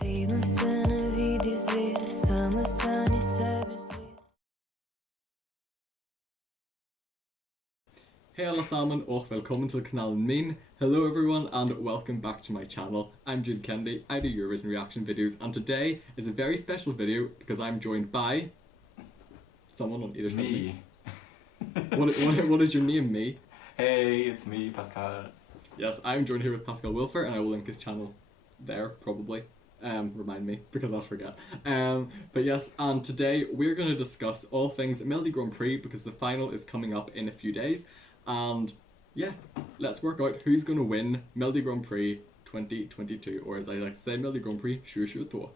Hey alla sammen och välkommen till kanalen min. Hello everyone and welcome back to my channel. I'm Jude Kennedy, I do Eurovision reaction videos, and today is a very special video because I'm joined by someone on either side of me. What is your name, me? Hey, it's me, Pascal. Yes, I'm joined here with Pascal Wilfer, and I will link his channel there, probably. Remind me, because I'll forget. But yes, and today we're going to discuss all things Melodi Grand Prix, because the final is coming up in a few days. And yeah, let's work out who's going to win Melodi Grand Prix 2022, or as I like to say, Melodi Grand Prix 2022.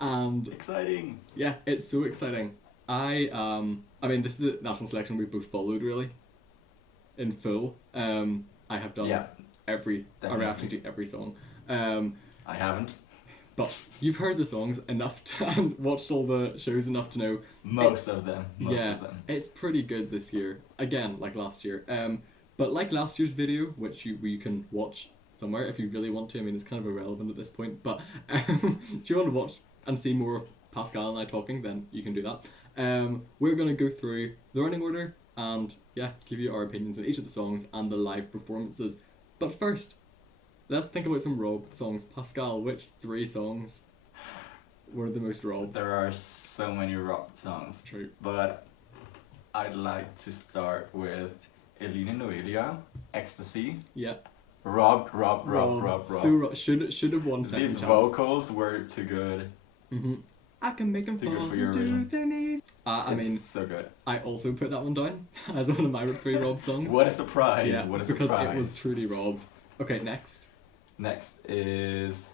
And exciting! Yeah, it's so exciting. I mean, this is the national selection we both followed really, in full. I have done a reaction to every song. I haven't. But you've heard the songs enough and watched all the shows enough to know most of them. It's pretty good this year. Again, like last year. But like last year's video, which you can watch somewhere if you really want to. I mean, it's kind of irrelevant at this point. But if you want to watch and see more of Pascal and I talking, then you can do that. We're going to go through the running order and give you our opinions on each of the songs and the live performances. But first, let's think about some robbed songs. Pascal, which 3 songs were the most robbed? There are so many robbed songs. True. But I'd like to start with Elina Noelia, Ecstasy. Yeah. Robbed. So should have won second These chance. vocals were too good. I can make them fall into their knees. I mean, so good. I also put that one down as one of my 3 robbed songs. What a surprise! Yeah, what a because surprise! It was truly robbed. Okay, next. Next is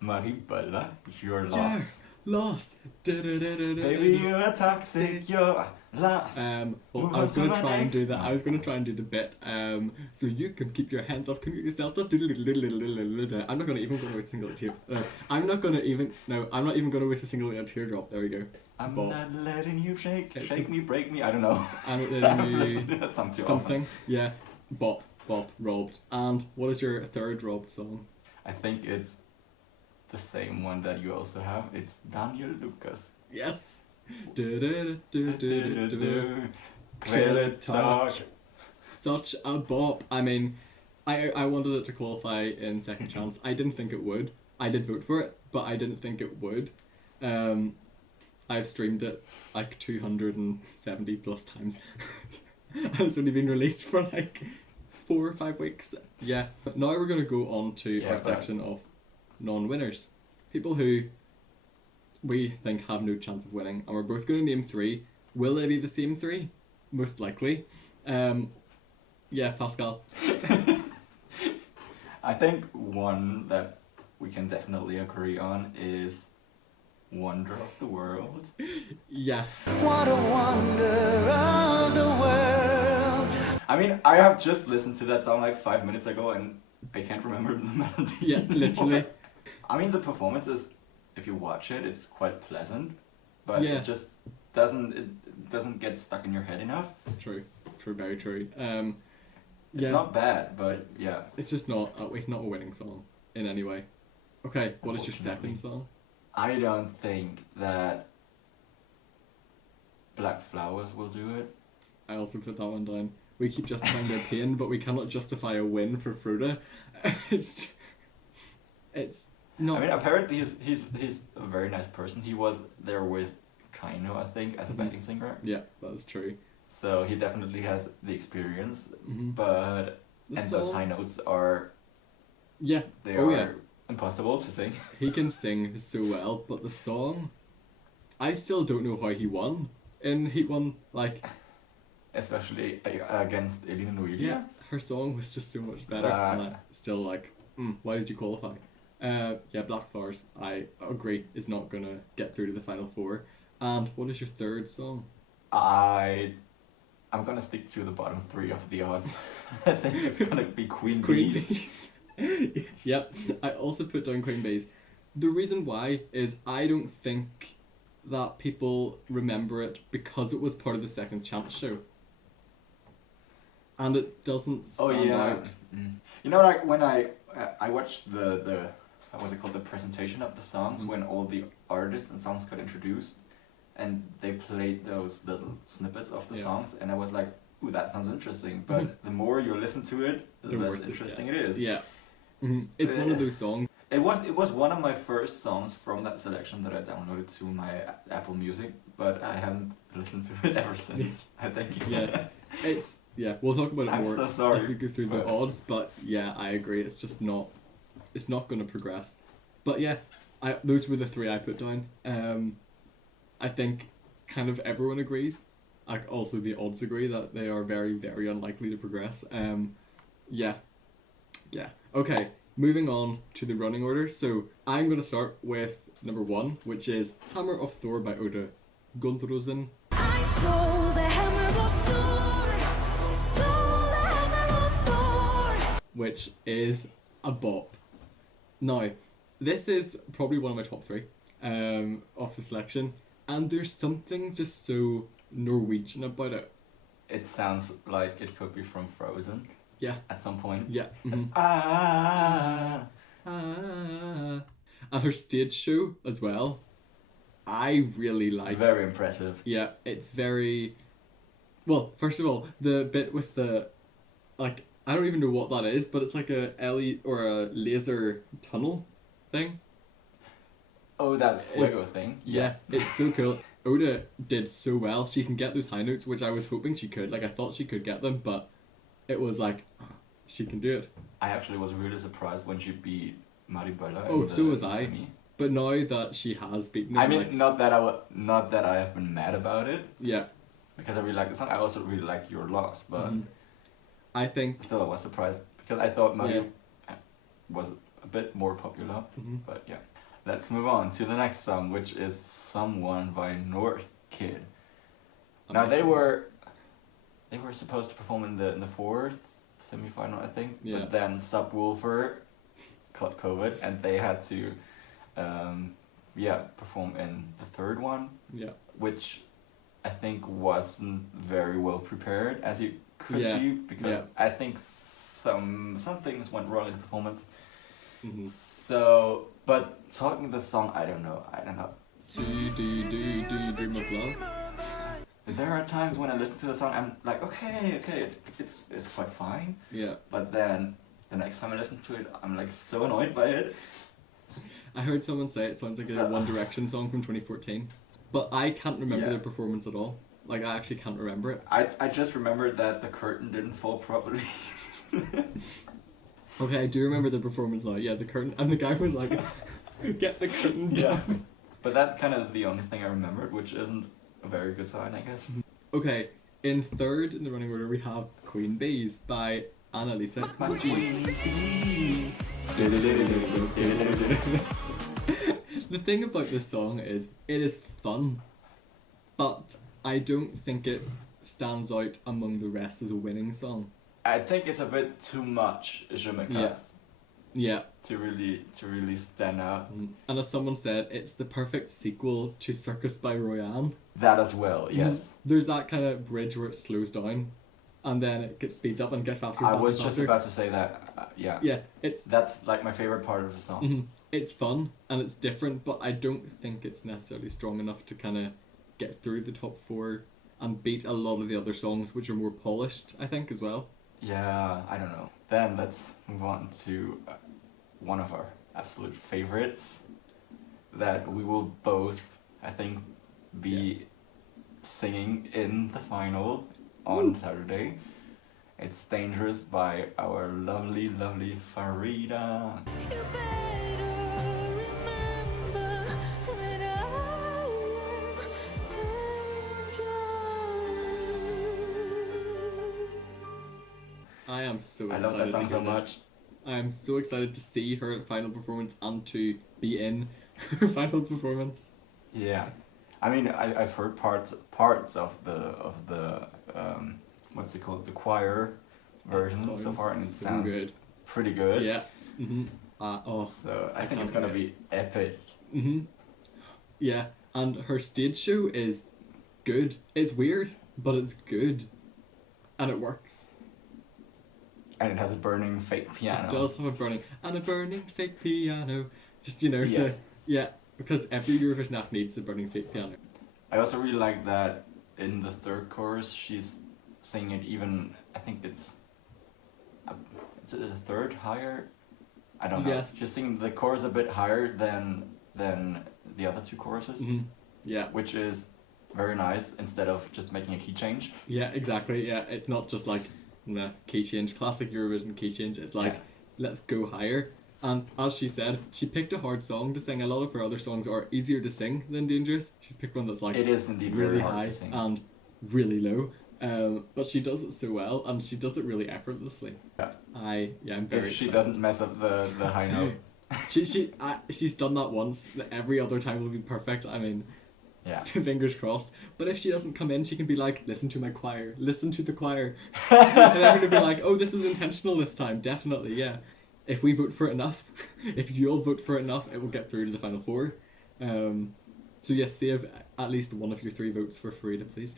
Maribella, Your Loss. Yes, Loss. Baby, you're toxic, you're lost. Well, I was gonna try and do that. I was gonna try and do the bit. So you can keep your hands off, commute yourself. I'm not gonna even waste a single tear. I'm not even gonna waste a single teardrop. There we go. I'm not letting you shake me, break me. I don't know. I'm not letting you listen to that song too something. Often. Yeah, bop, robbed. And what is your 3rd robbed song? I think it's the same one that you also have. It's Daniel Lucas. Yes. Talk. Such a bop. I mean, I wanted it to qualify in second chance. I didn't think it would. I did vote for it, but I didn't think it would. I've streamed it like 270 plus times. And it's only been released for like 4 or 5 weeks. Yeah. But now we're going to go on to our section of non-winners. People who we think have no chance of winning. And we're both going to name 3. Will they be the same 3? Most likely. Yeah, Pascal. I think one that we can definitely agree on is Wonder of the World. Yes. What a wonder of the world. I mean, I have just listened to that song like 5 minutes ago and I can't remember the melody. Yeah, literally. I mean, the performance is, if you watch it, it's quite pleasant, but Yeah. it just doesn't get stuck in your head enough. True, very true. It's not bad, but yeah. It's just not. It's not a winning song in any way. Okay, what is your 2nd song? I don't think that Black Flowers will do it. I also put that one down. We keep justifying their pain, but we cannot justify a win for Frode. It's not. I mean, apparently he's a very nice person. He was there with Kaino, I think, as a backing singer. Yeah, that's true. So he definitely has the experience, but those high notes are impossible to sing. He can sing so well, but the song, I still don't know how he won in Heat 1. Like, especially against Elina Noelia. Yeah, her song was just so much better. And I still like, why did you qualify? Yeah, Black Flowers, I agree, is not gonna get through to the final 4. And what is your 3rd song? I'm gonna stick to the bottom 3 of the odds. I think it's gonna be Queen Bees. Bees. Yep, I also put down Queen Bees. The reason why is I don't think that people remember it because it was part of the second chance show. And it doesn't stand out. You know, like when I watched the what was it called, the presentation of the songs when all the artists and songs got introduced, and they played those little snippets of the songs, and I was like, ooh, that sounds interesting. But the more you listen to it, the less interesting it is. Yeah. It's one of those songs. It was one of my first songs from that selection that I downloaded to my Apple Music, but I haven't listened to it ever since. I think. Yeah. We'll talk about it I'm more so sorry, as we go through the odds, but yeah, I agree. It's just not. It's not going to progress. But yeah, those were the three I put down. I think kind of everyone agrees. Also, the odds agree that they are very, very unlikely to progress. Yeah. Okay, moving on to the running order. So I'm going to start with number 1, which is Hammer of Thor by Oda Guldrosen. I stole the hammer of Thor, stole the hammer of Thor. Which is a bop. Now, this is probably one of my top 3 of the selection, and there's something just so Norwegian about it. It sounds like it could be from Frozen. Yeah. At some point. Yeah. Ah. And her stage show as well, I really like. Very impressive. Yeah, it's very. Well, first of all, the bit with the, like, I don't even know what that is, but it's like a LED or a laser tunnel thing. Oh, that fuego thing. Yeah, it's so cool. Oda did so well. She can get those high notes, which I was hoping she could. Like, I thought she could get them, but it was like, she can do it. I actually was really surprised when she beat Maribela. Oh, so was I. Semi. But now that she has beaten her, I mean, like, not that I have been mad about it, yeah. because I really like the song. I also really like Your Loss, but I think still I was surprised because I thought Mari was a bit more popular. But yeah, let's move on to the next song, which is Someone by North Kid. Now they were supposed to perform in the 4th semi-final, I think. Yeah. But then Sub Wilfer caught COVID and they had to perform in the 3rd one. Yeah. Which I think wasn't very well prepared, as you could Yeah. see, because I think some things went wrong in the performance. So, but talking the song, I don't know. Do you dream of love? There are times when I listen to the song, I'm like, okay, it's quite fine. Yeah. But then the next time I listen to it, I'm like so annoyed by it. I heard someone say it sounds like a One Direction song from 2014, but I can't remember their performance at all. Like, I actually can't remember it. I just remembered that the curtain didn't fall properly. Okay, I do remember the performance now. Yeah, the curtain, and the guy was like, "Get the curtain down." But that's kind of the only thing I remembered, which isn't a very good sign, I guess. Okay, in 3rd in the running order we have Queen Bees by Annalisa. The thing about this song is, it is fun, but I don't think it stands out among the rest as a winning song. I think it's a bit too much Je me casse Yeah. to really stand out. And as someone said, it's the perfect sequel to Circus by Royan. That as well, yes. There's that kind of bridge where it slows down, and then it gets speeds up and gets faster. I was just about to say that. Yeah, that's like my favorite part of the song. It's fun and it's different, but I don't think it's necessarily strong enough to kind of get through the top 4 and beat a lot of the other songs, which are more polished, I think, as well. Yeah, I don't know. Then let's move on to one of our absolute favorites that we will both, I think, be singing in the final on Saturday. It's Dangerous by our lovely, lovely Farida. You better remember that I am dangerous. I am so I excited love that song to so hear much. this. I am so excited to see her final performance and to be in her final performance. Yeah, I mean I've heard parts of the what's it called, the choir version so far, and it so sounds good. pretty good. Yeah. So I think it's can't gonna be epic. Yeah, and her stage show is good. It's weird, but it's good, and it works. And it has a burning fake piano. It does have a burning fake piano. Just, to, Yes. because every Eurovision act needs a burning piano. I also really like that in the third chorus she's singing it even, I think is it a third higher? I don't know. Yes. She's singing the chorus a bit higher than the other two choruses, Mm-hmm. Yeah. which is very nice instead of just making a key change. Yeah, exactly. Yeah, it's not just like key change, classic Eurovision key change. It's like, Yeah. let's go higher. And as she said, she picked a hard song to sing. A lot of her other songs are easier to sing than Dangerous. She's picked one that's like It is indeed really very hard high to sing. and really low. But she does it so well, and she does it really effortlessly. Yeah. I'm very If she excited. doesn't mess up the high note. She's done that once. Every other time will be perfect. I mean, Yeah. fingers crossed. But if she doesn't come in, she can be like, listen to my choir, listen to the choir. And everyone will be like, oh, this is intentional this time. Definitely, yeah. If we vote for it enough, if you all vote for it enough, it will get through to the final four. So yes, save at least one of your 3 votes for Farida, please.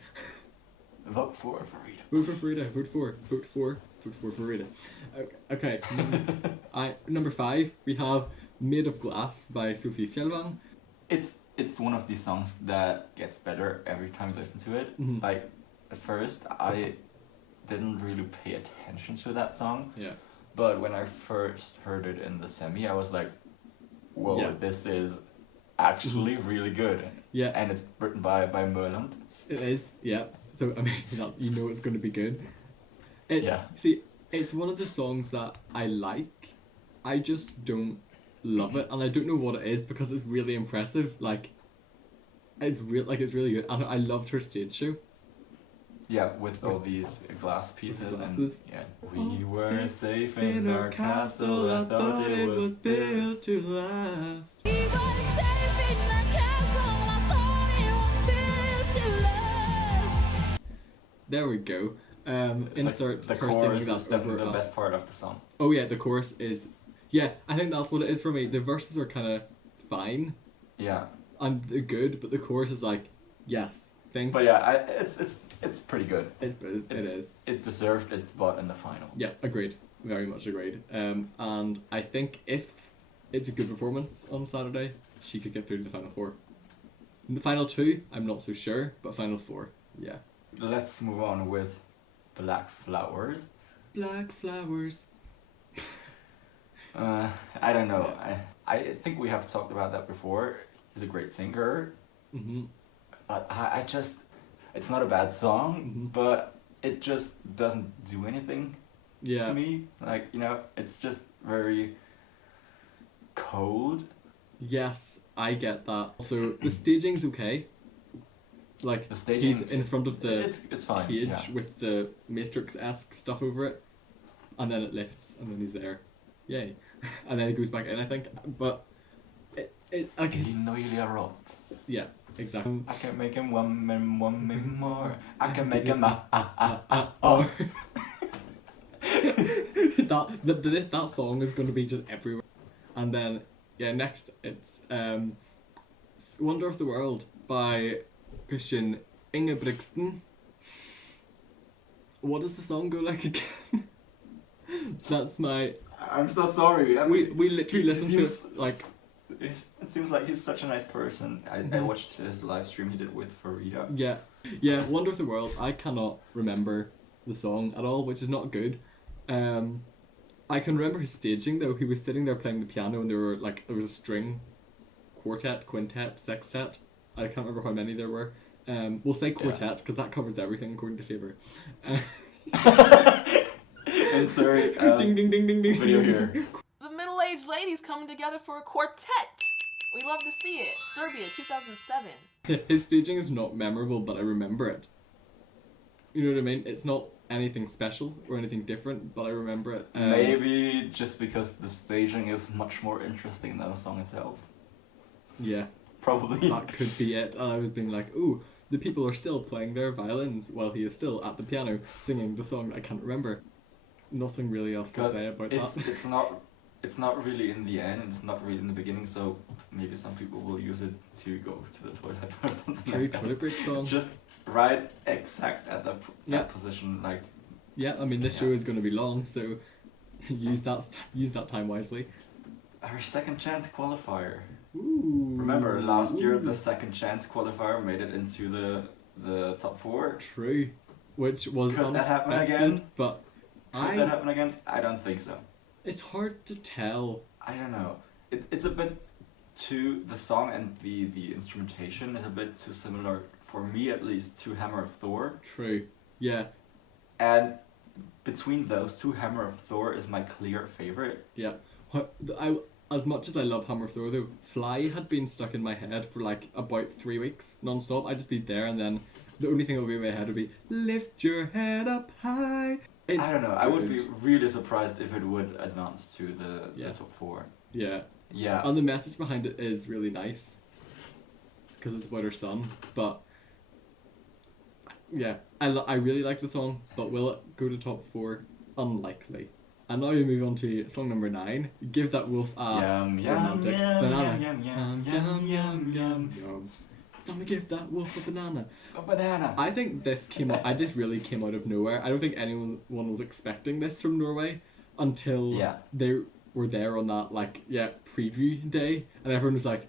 Vote for Farida. Vote for Farida. Vote for Farida. Okay. Number 5, we have Made of Glass by Sophie Fjellvang. It's one of these songs that gets better every time you listen to it. Mhm. Like, at first I didn't really pay attention to that song, Yeah. but when I first heard it in the semi, I was like, whoa, Yeah. this is actually really good. Yeah. And it's written by Merland. It is, yeah. So I mean, you know it's going to be good. It's Yeah. See, it's one of the songs that I like. I just don't love it, and I don't know what it is because it's really impressive. Like, it's really good, and I loved her stage show. Yeah, with all these glass pieces glasses. and yeah. We were Oh, safe in our castle. I thought it was built. to last. We were safe in my castle. I thought it was built to last. There we go. Insert the her chorus singing is that over definitely the us. best part of the song. Oh yeah, the chorus is. Yeah, I think that's what it is for me. The verses are kind of fine Yeah. and they're good, but the chorus is like, yes, thing. But yeah, it's pretty good. It is. It deserved its spot in the final. Yeah, agreed. Very much agreed. And I think if it's a good performance on Saturday, she could get through to the final 4. In the final 2, I'm not so sure, but final 4, yeah. Let's move on with Black Flowers. Black flowers. I don't know. I think we have talked about that before. He's a great singer, Mhm. but I just, it's not a bad song, Mhm. but it just doesn't do anything Yeah. to me. Like, it's just very cold. Yes, I get that. Also, the staging's okay. Like, The staging, he's in front of the it's fine. cage Yeah. with the Matrix-esque stuff over it, and then it lifts, and then he's there. Yay. And then it goes back in, I think. But like, it's, yeah, exactly. I can make him one min more. I can make him Oh. that song is going to be just everywhere. And then, next it's Wonder of the World by Christian Ingebrigtsen. What does the song go like again? That's my... I'm so sorry. We literally listened to it like... It seems like he's such a nice person. I watched his live stream he did with Farida. Yeah, Wonder of the World. I cannot remember the song at all, which is not good. I can remember his staging though. He was sitting there playing the piano, and there was a string quartet, quintet, sextet. I can't remember how many there were. We'll say quartet because that covers everything according to Faber. Insert Ding ding ding ding ding. video here. The middle-aged ladies coming together for a quartet. We love to see it. Serbia, 2007. His staging is not memorable, but I remember it. You know what I mean? It's not anything special or anything different, but I remember it. Maybe just because the staging is much more interesting than the song itself. Yeah, Probably. that could be it. And I was being like, ooh, the people are still playing their violins while he is still at the piano singing the song I can't remember. Nothing really else to say about that. It's not really in the end, it's not really in the beginning, so maybe some people will use it to go to the toilet or something True like that. toilet break song. It's just right exact at Yeah. that position, like. Yeah, I mean this Yeah. show is going to be long, so use that time wisely. our second chance qualifier. Ooh. Remember last year Ooh. the second chance qualifier made it into the top 4. True, which was Could that happen unexpected, again? but Could that happen again? I don't think so. it's hard to tell. I don't know. It's a bit too, the song and the instrumentation is a bit too similar, for me at least, to Hammer of Thor. True, yeah, And between those two, Hammer of Thor is my clear favorite. yeah. As much as I love Hammer of Thor though, Fly had been stuck in my head for like about 3 weeks non-stop. I'd just be there, and then the only thing that would be in my head would be lift your head up high. It's I don't know. I would be good. really surprised if it would advance to the top 4. Yeah, Yeah. and the message behind it is really nice because it's about her son. But yeah, I really like the song, but will it go to top 4? Unlikely. And now we move on to song number 9. Give that wolf a Yum yum romantic yum banana. yum yum yum yum yum. Yum. Somebody give that wolf a banana. A banana. I think this this really came out of nowhere. I don't think anyone was expecting this from Norway until Yeah. they were there on that preview day, and everyone was like,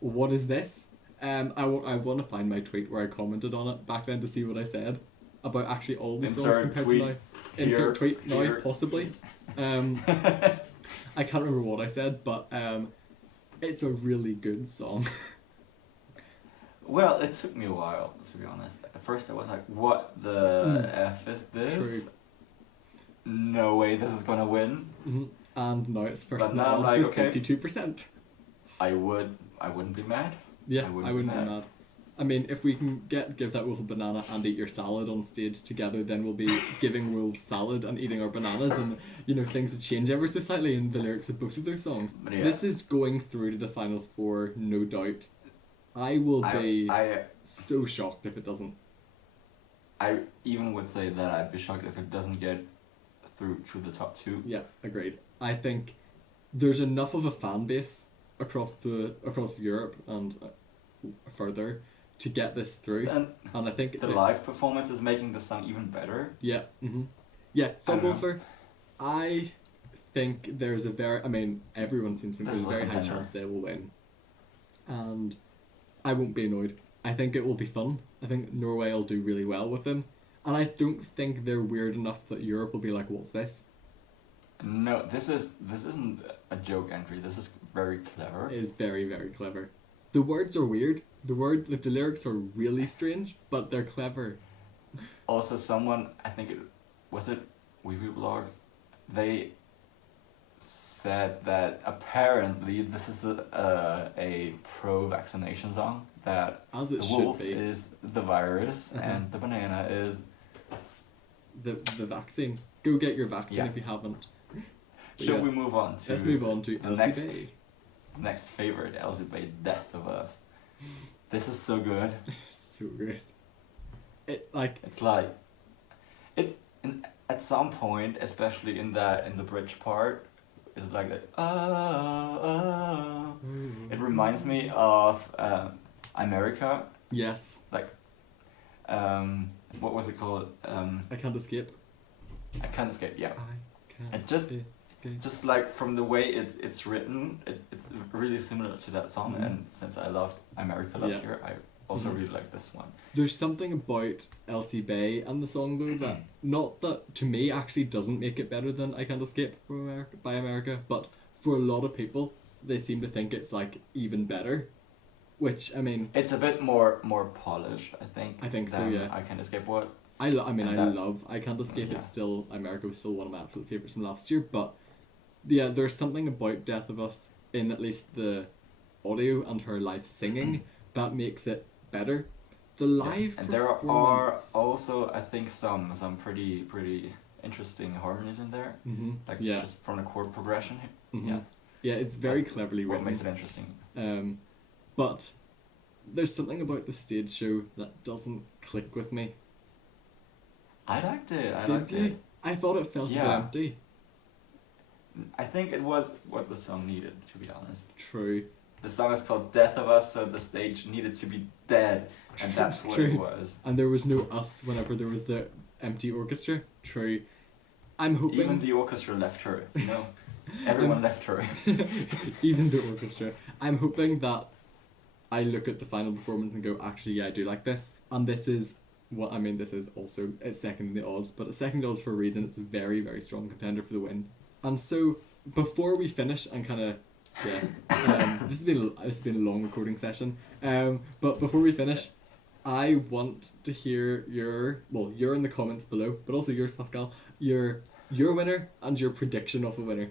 "What is this?" I want to find my tweet where I commented on it back then to see what I said about actually all the songs Insert compared tweet to now. Insert tweet here. now, possibly. I can't remember what I said, but it's a really good song. Well, it took me a while, to be honest. At first I was like, what the F is this? True. No way this is gonna win. Mhm. And now it's first But in the now I'm odds like, with okay. 52%. I wouldn't be mad. Yeah, I I wouldn't wouldn't be be mad. mad. I mean, if we can give that wolf a banana and eat your salad on stage together, then we'll be giving wolves salad and eating our bananas, and things would change ever so slightly in the lyrics of both of those songs. But yeah. This is going through to the final 4, no doubt. I will be I so shocked if it doesn't. I even would say that I'd be shocked if it doesn't get through the top 2. Yeah, agreed. I think there's enough of a fan base across Europe and further to get this through, And and I think the live performance is making the song even better. Yeah. Yeah. So I don't know. Wilfer, I think there's everyone seems to think This there's is a a very high contender. chance they will win, and I won't be annoyed. I think it will be fun. I think Norway will do really well with them, and I don't think they're weird enough that Europe will be like, "What's this?" No, this isn't a joke entry. This is very clever. It is very, very clever. The words are weird. The lyrics are really strange, but they're clever. Also, someone, I think it was Weebly Blogs, they said that apparently this is a pro-vaccination song, that As it the should wolf be. is the virus Uh-huh. and the banana is... The vaccine. Go get your vaccine Yeah. if you haven't. But Should yeah, we move on to... let's move on to the Elsie next- Bay. Next favorite, Elsie Bay, Death of Us. This is so good. So good. It's It's at some point, especially in the bridge part, is like that. It reminds me of America. Yes, What was it called? I can't escape. I Can't Escape. Yeah. I can't And just escape. like from the way it's written, it's really similar to that song. Mhm. And since I loved America last Yeah. year, I also Mhm. really like this one. There's something about Elsie Bay and the song though that not that to me actually doesn't make it better than I Can't Escape from America, but for a lot of people they seem to think it's like even better, which I mean It's a bit more polished, I think. I think so, than yeah. I Can't Escape what. I And that's- love I Can't Escape. yeah. It's still America was still one of my absolute favorites from last year, but yeah, there's something about Death of Us in at least the audio and her live singing that makes it better. The live And there are performance. also, I think, some pretty interesting harmonies in there, like yeah. just from the chord progression. Mhm. Yeah, Yeah, it's very That's cleverly what written. makes it interesting. But there's something about the stage show that doesn't click with me. I liked it. I Did liked you? it. I thought it felt a bit Yeah. empty. I think it was what the song needed, to be honest. True. The song is called Death of Us, so the stage needed to be dead, and that's what True. it was. And there was no us whenever there was the empty orchestra. True. I'm hoping. Even the orchestra left her, you know? Everyone left her. Even the orchestra. I'm hoping that I look at the final performance and go, actually, yeah, I do like this. And this is what I mean. This is also it's second in the odds, but it's second in the odds for a reason. It's a very, very strong contender for the win. And so before we finish and kind of this has been a long recording session. But before we finish, I want to hear you're in the comments below, but also yours, Pascal. Your winner and your prediction of a winner.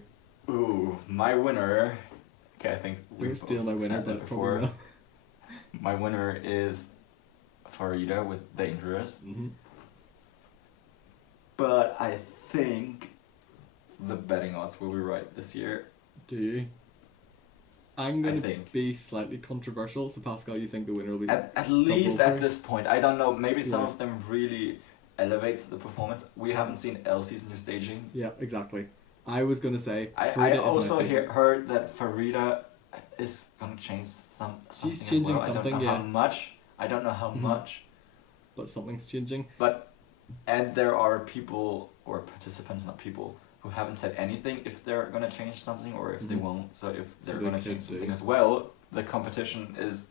Ooh, my winner. Okay, I think we Don't steal my winner, but before. probably My winner is Farida with Dangerous. Mm-hmm. But I think the betting odds will be right this year. Do you? I'm going to think. be slightly controversial, so Pascal, you think the winner will be... At least Subwoofer? at this point. I don't know, maybe some Yeah. of them really elevates the performance. We haven't seen Elsie's new staging. Yeah, exactly. I was going to say... I Farida is my also favourite. heard that Farida is gonna change something. She's as changing well. something, I don't know yeah. how much. I don't know how Mhm. much. But something's changing. And there are people or participants, not people, who haven't said anything if they're gonna change something or if they Mhm. won't. So if So they're they gonna could change something do. as well, the competition is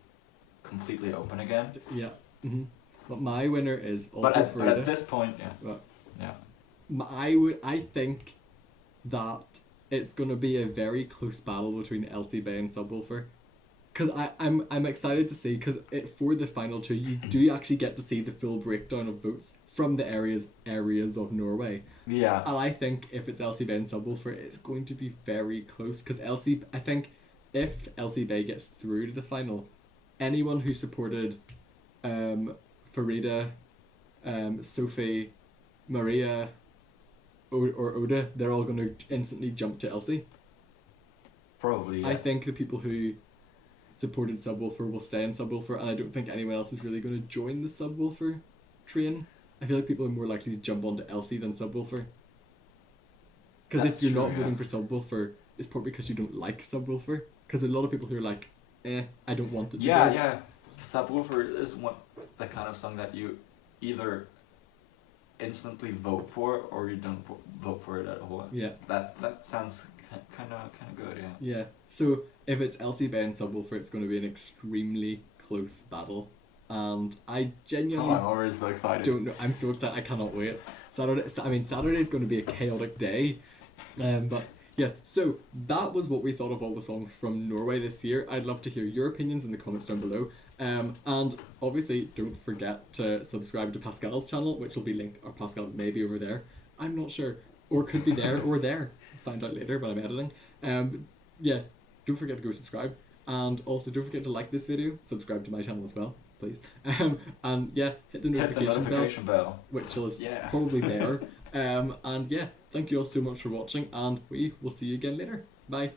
completely open again. Yeah. Mm-hmm. But my winner is also But at Farida. this point, yeah. Well, Yeah. I think that it's gonna be a very close battle between Elsie Bay and Subwoofer, because I'm excited to see, because for the final two you do actually get to see the full breakdown of votes from the areas of Norway, Yeah. and I think if it's Elsie Bay and Subwoofer, it's going to be very close, because I think if Elsie Bay gets through to the final, anyone who supported Farida, Sophie, Maria, or Oda, they're all going to instantly jump to Elsie. Probably. Yeah. I think the people who supported Subwoofer will stay in Subwoofer, and I don't think anyone else is really going to join the Subwoofer train. I feel like people are more likely to jump onto Elsie than Subwoofer. Because if That's you're true, not yeah. voting for Subwoofer, it's probably because you don't like Subwoofer. Because a lot of people who are like, I don't want it to Yeah, go. yeah. Subwoofer is the kind of song that you either instantly vote for or you don't vote for it at all. Yeah. That sounds kind of good, yeah. Yeah. So if it's Elsie Bay and Subwoofer, it's going to be an extremely close battle, and I genuinely I'm already so excited. don't know. I'm so excited. I cannot wait. Saturday is going to be a chaotic day, but yeah. So that was what we thought of all the songs from Norway this year. I'd love to hear your opinions in the comments down below. And obviously don't forget to subscribe to Pascal's channel, which will be linked, or Pascal may be over there. I'm not sure, or could be there or there. Find out later, but I'm editing. Yeah, don't forget to go subscribe, and also don't forget to like this video. Subscribe to my channel as well, please. And yeah, hit the notification bell, which is probably there. And yeah, thank you all so much for watching, and we will see you again later. Bye.